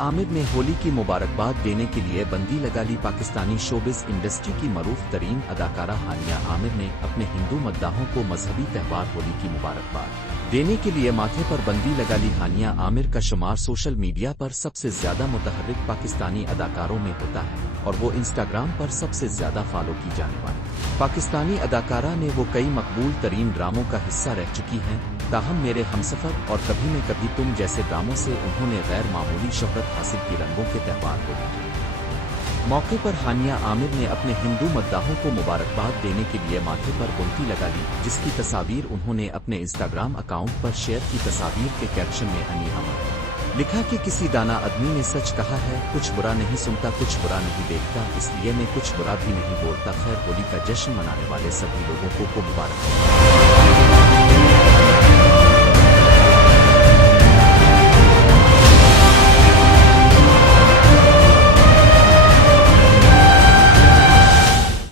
आमिर ने होली की मुबारकबाद देने के लिए बंदी लगा ली। पाकिस्तानी शोबिज़ इंडस्ट्री की मरूफ तरीन अदाकारा हानिया आमिर ने अपने हिंदू मद्दाहों को मजहबी त्यौहार होली की मुबारकबाद देने के लिए माथे पर बंदी लगा ली। हानिया आमिर का शुमार सोशल मीडिया पर सबसे ज्यादा मुतहर्रिक पाकिस्तानी अदाकारों में होता है और वो इंस्टाग्राम पर सबसे ज्यादा फॉलो की जाने वाली पाकिस्तानी अदाकारा ने वो कई मकबूल तरीन ड्रामों का हिस्सा रह चुकी हैं। ताहम मेरे हमसफर और कभी में कभी तुम जैसे ड्रामों से उन्होंने गैर मामूली शोहरत हासिल की। रंगों के त्यौहार होली मौके पर हानिया आमिर ने अपने हिंदू मद्दाहों को मुबारकबाद देने के लिए माथे पर बुनती लगा ली, जिसकी तस्वीर उन्होंने अपने इंस्टाग्राम अकाउंट पर शेयर की। तस्वीर के कैप्शन में अनिया लिखा कि किसी दाना आदमी ने सच कहा है, कुछ बुरा नहीं सुनता, कुछ बुरा नहीं देखता, इसलिए मैं कुछ बुरा भी नहीं बोलता। खैर, होली का जश्न मनाने वाले सभी लोगों को मुबारक।